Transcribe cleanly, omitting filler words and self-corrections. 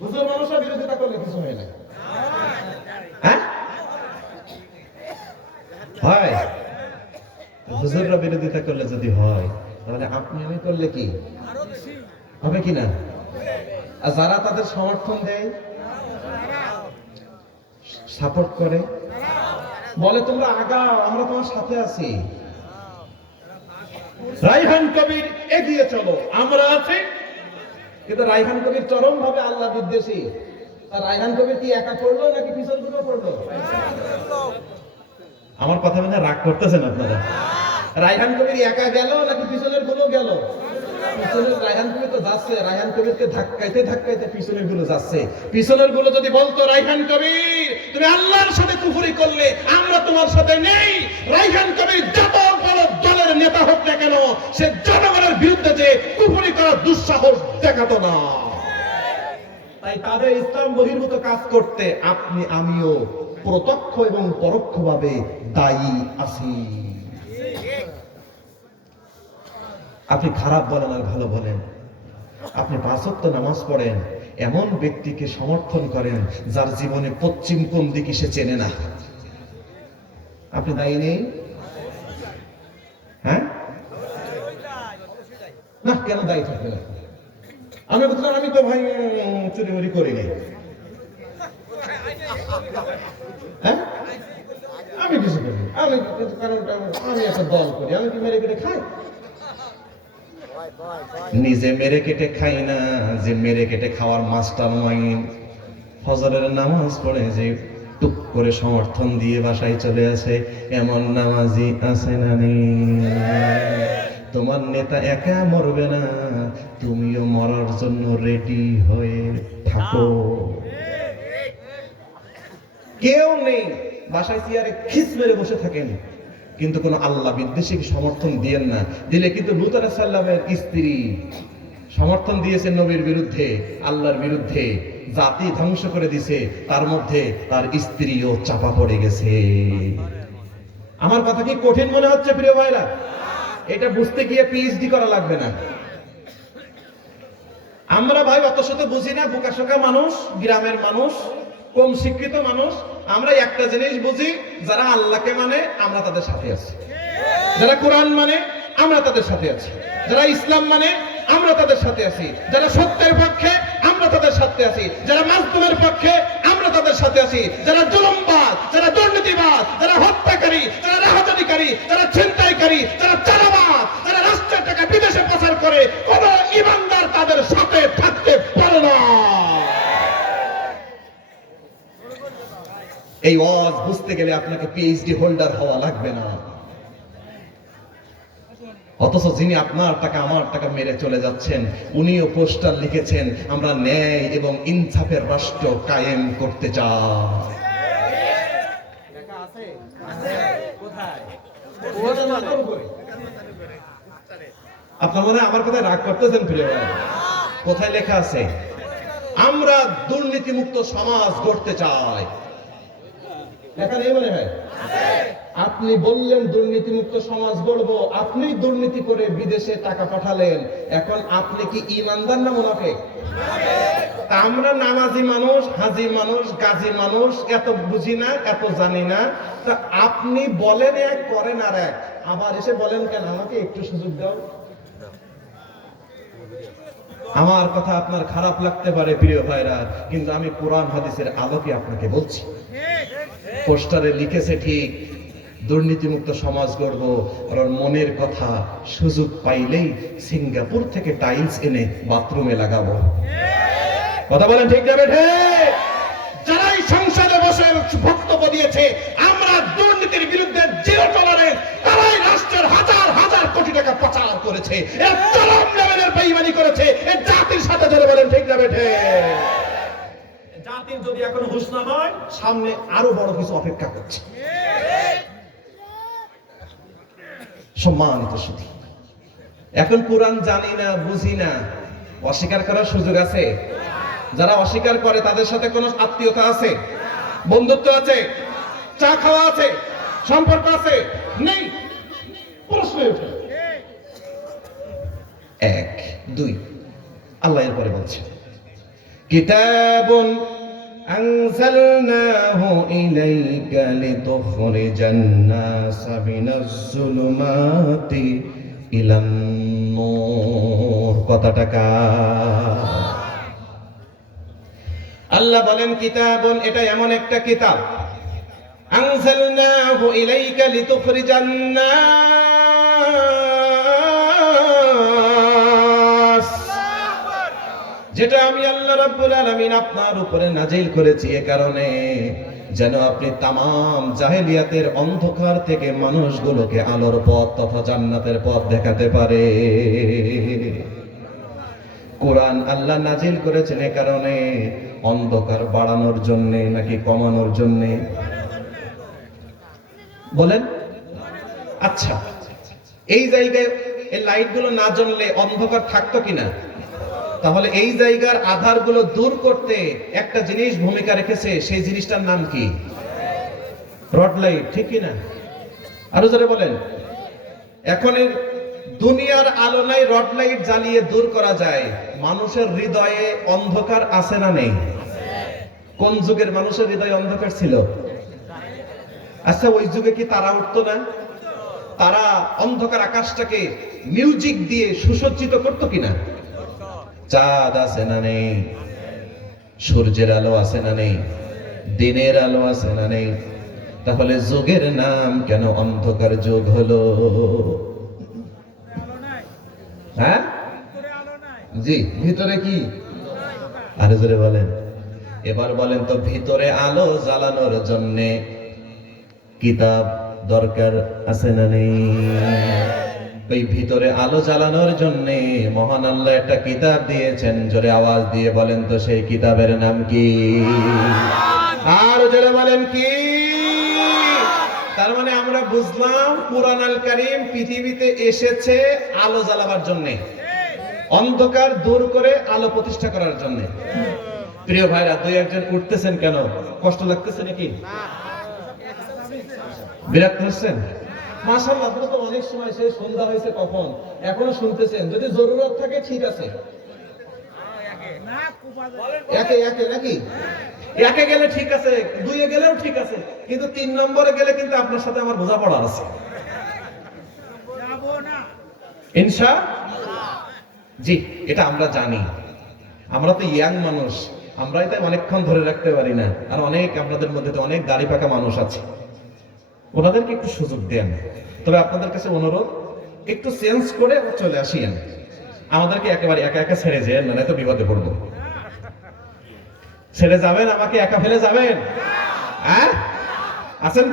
হুজুর মানুষের বিরোধিতা করলে কিছু হয় না। হ্যাঁ হয়, হুজুররা বিরোধিতা করলে যদি হয়, তাহলে আপনি আমি করলে কি হবে কিনা? আর যারা তাদের সমর্থন দেয়, সাপোর্ট করে, বলে তোমরা আগাও, আমরা তোমার সাথে আছি, রায়হান কবির এগিয়ে চলো, আমরা আছি। কিন্তু রায়হান কবির চরম ভাবে আল্লাহ বিদ্বেষী। আর রায়হান কবির কি একা পড়লো নাকি পিছন গুলো পড়লো? আমার কথা মানে রাগ করতেছেন আপনারা? রায়হান কবির একা গেল নাকি পিছনের গুলো গেল? পিছনের রায়হান কবির তো যাচ্ছে, রায়হান কবিরকে ধাক্কাইতে ধাক্কাইতে পিছনের গুলো যাচ্ছে। পিছনের গুলো যদি বলতো রায়হান কবির তুমি আল্লাহর সাথে কুফরি করলে, আমরা তোমার সাথে নেই, রায়হান কবির যত বড় দলের নেতা হোক না কেন, সে জনগণের বিরুদ্ধে যে কুফরি করার দুঃসাহস দেখাতো না। তাই তাদের ইসলাম বহির্ভূত কাজ করতে আপনি আমিও প্রত্যক্ষ এবং পরোক্ষভাবে দায়ী আছি। আপনি খারাপ বলেন আর ভালো বলেন, আপনি 5 ওয়াক্ত নামাজ পড়েন, এমন ব্যক্তিকে সমর্থন করেন যার জীবনে পশ্চিম কোন দিকে সে চেনে না, আপনি দায়ী নেই? হ্যাঁ না, কেন দায়ী থাকবেন? আমি বলছিলাম আমি তো ভাই চুরি মুরি করি নাই, হ্যাঁ আমি কিছু করি, আমি কারণ আমি একটা দল করি, আমি কি মেরে কেটে খাই? নিজে মেরে কেটে খাই না, যে মেরে কেটে খাওয়ার মাস্টার মাইন্ড ফজরের নামাজ পড়ে যে টুক করে সমর্থন দিয়ে বাসায় চলে আসে, এমন নামাজি আছে না নেই? তোমার নেতা একা মরবে না, তুমিও মরার জন্য রেডি হয়ে থাকো। কেউ নেই, বাসায় চেয়ারে খিস মেরে বসে থাকেন, কিন্তু কোন আল্লাহ বিদ্বেষী সমর্থন দিয়েন না। দিলে কিন্তু লূত আলাইহিস সালামের স্ত্রী সমর্থন দিয়েছেন নবীর বিরুদ্ধে, আল্লাহর বিরুদ্ধে, জাতি ধ্বংস করে দিছে, তার মধ্যে তার স্ত্রীও চাপা পড়ে গেছে। আমার কথা কি কঠিন মনে হচ্ছে প্রিয় ভাইরা? এটা বুঝতে গিয়ে পিএইচডি করা লাগবে না। আমরা ভাই অত শত বুঝি না, বোকাশোকা মানুষ, গ্রামের মানুষ, কম শিক্ষিত মানুষ। আমরা একটা জিনিস বুঝি, যারা আল্লাহকে মানে আমরা তাদের সাথে আছি, যারা কোরআন মানে আমরা তাদের সাথে আছি, যারা ইসলাম মানে আমরা তাদের সাথে আছি, যারা সত্যের পক্ষে আমরা তাদের সাথে আছি, যারা মাজলুমের পক্ষে আমরা তাদের সাথে আছি, যারা জুলুমবাজ, যারা দুর্নীতিবাজ, যারা হত্যাকারী, যারা রাহাজানিকারী, যারা ছিনতাইকারী, যারা চাঁদাবাজ, যারা রাষ্ট্রের টাকা বিদেশে পাচার করে, কোন ইমানদার তাদের সাথে থাকতে পারে না। এই ওয়াজ বুঝতে গেলে আপনাকে পিএইচডি হোল্ডার হওয়া লাগবে না। অথচ যিনি আপনার টাকা আমার টাকা মেরে চলে যাচ্ছেন, উনিও পোস্টার লিখেছেন আমরা ন্যায় এবং ইনসাফের রাষ্ট্র কায়েম করতে চাই। আপনার মনে হয় আমার কথায় রাগ করতেছেন প্রিয় ভাই? কোথায় লেখা আছে? আমরা দুর্নীতিমুক্ত সমাজ গড়তে চাই, লেখা নেই মনে হয়? আপনি বললেন দুর্নীতিমুক্ত সমাজ গড়বো, আপনি দুর্নীতি করে বিদেশে টাকা পাঠালেন, এখন আপনি কি ইমানদার না মুনাফিক? আমরা নামাজি মানুষ, হাজি মানুষ, গাজী মানুষ, এত বুঝি না, এত জানি না। তা আপনি বলেন এক, করেন আর এক, আবার এসে বলেন কেন আমাকে একটু সুযোগ দাও। আমার কথা আপনার খারাপ লাগতে পারে প্রিয় ভাইরা, কিন্তু আমি কোরআন হাদিসের আলোকে আপনাকে বলছি। পোস্টারে লিখেছে ঠিক, দুর্নীতিমুক্ত সমাজ গড়ব, আর মনের কথা সুযোগ পাইলেই সিঙ্গাপুর থেকে টাইলস এনে বাথরুমে লাগাবো। কথা বলেন ঠিক যাবে? যারাই সংসদে বসে বক্তব্য দিয়েছে আমরা দুর্নীতির বিরুদ্ধে জিরো টলারেন্স, তারাই রাষ্ট্রের হাজার হাজার কোটি টাকা পাচার করেছে, এরা চরম লেভেলের বেঈমানি করেছে। এই জাতির সাথে ধরে বলেন ঠিক যাবে? জাতির যদি এখন হুঁশ না হয়, সামনে আরো বড় কিছু অপেক্ষা করছে। সম্মানিত সুধী, এখন কোরআন জানি না, বুঝি না, অস্বীকার করার সুযোগ আছে? যারা অস্বীকার করে তাদের সাথে কোনো আত্মীয়তা আছে, বন্ধুত্ব আছে, চা খাওয়া আছে, সম্পর্ক আছে? নেই। প্রশ্ন ওঠে 1, 2, আল্লাহ এরপরে বলছে কিতাবুন আনজালনাহু ইলাইকা লিতুখরিজান নাসা মিনাজ যুলুমাতি ইলান নূর। কথাটা কার? আল্লাহ বলেন কিতাবুন, এটা এমন একটা কিতাব, আনজালনাহু ইলাইকা লিতুখরিজান নাস, যেটা আমি আল্লাহ রাব্বুল আলামিন আপনার উপরে নাজিল করেছি এ কারণে যেন আপনি তামাম জাহেলিয়াতের অন্ধকার থেকে মানুষগুলোকে আলোর পথ তথা জান্নাতের পথ দেখাতে পারে। কোরআন আল্লাহ নাজিল করেছেন এ কারণে অন্ধকার বাড়ানোর জন্য নাকি কমানোর জন্য? বলেন। আচ্ছা, এই জায়গায় এই লাইটগুলো না জ্বললে অন্ধকার থাকতো কিনা? তাহলে এই জায়গার আধারগুলো দূর করতে একটা জিনিস ভূমিকা রেখেছে, সেই জিনিসটার নাম কি? রড লাইট, ঠিক কিনা? আরো জোরে বলেন। এখন দুনিয়ার আলো নাই, রড লাইট জ্বালিয়ে দূর করা যায়। মানুষের হৃদয়ে অন্ধকার আছে না নেই? কোন যুগের মানুষের হৃদয়ে অন্ধকার ছিল? আচ্ছা, ওই যুগে কি তারা উঠতো না? তারা অন্ধকার আকাশটাকে মিউজিক দিয়ে সুসজ্জিত করতো কিনা? চাঁদ আছে না নেই? সূর্যের আলো আছে না নেই? দিনের আলো আছে না নেই? তাহলে যুগের নাম কেন অন্ধকার যুগ হলো? হ্যাঁ জি, ভিতরে কি? আরে জোরে বলেন। এবার বলেন তো, ভিতরে আলো জ্বালানোর জন্য কিতাব দরকার আছে না নেই? ওই ভিতরে আলো জ্বালানোর জন্য মহান আল্লাহ একটা কিতাব দিয়েছেন। জোরে আওয়াজ দিয়ে বলেন তো, সেই কিতাবের নাম কি? আর জোরে বলেন কি? তার মানে আমরা বুঝলাম কুরআন আল কারীম পৃথিবীতে এসেছে আলো জ্বালাবার জন্য, অন্ধকার দূর করে আলো প্রতিষ্ঠা করার জন্য। প্রিয় ভাইরা, দুই একজন উঠতেছেন কেন? কষ্ট লাগতেছে নাকি? বিরক্ত হচ্ছেন? মাশাআল্লাহ, আপনারা তো অনেক সময় সে সন্ধ্যা হয়েছে কখন এখনো শুনতেছেন। যদি জরুরত থাকে ঠিক আছে, একে একে নাকি? একে গেলে ঠিক আছে, দুইয়ে গেলেও ঠিক আছে, কিন্তু 3 নম্বরে গেলে কিন্তু আপনার সাথে আমার বোঝাপড়া আছে ইনশাআল্লাহ। জি, এটা আমরা জানি। আমরা তো ইয়াং মানুষ, আমরাই তাই অনেকক্ষণ ধরে রাখতে পারি না। আর অনেক আপনাদের মধ্যে তো অনেক দাড়ি পাকা মানুষ আছে, ওনাদেরকে একটু সুযোগ দেন। তবে আপনাদের কাছে অনুরোধ, একটু চেঞ্জ করে চলে আসিয়েন। আমাদেরকে একেবারে একা একা ছেড়ে যেন না, তো বিপদে পড়বো। ছেড়ে যাবেন? আমাকে একা ফেলে যাবেন? হ্যাঁ, আছেন?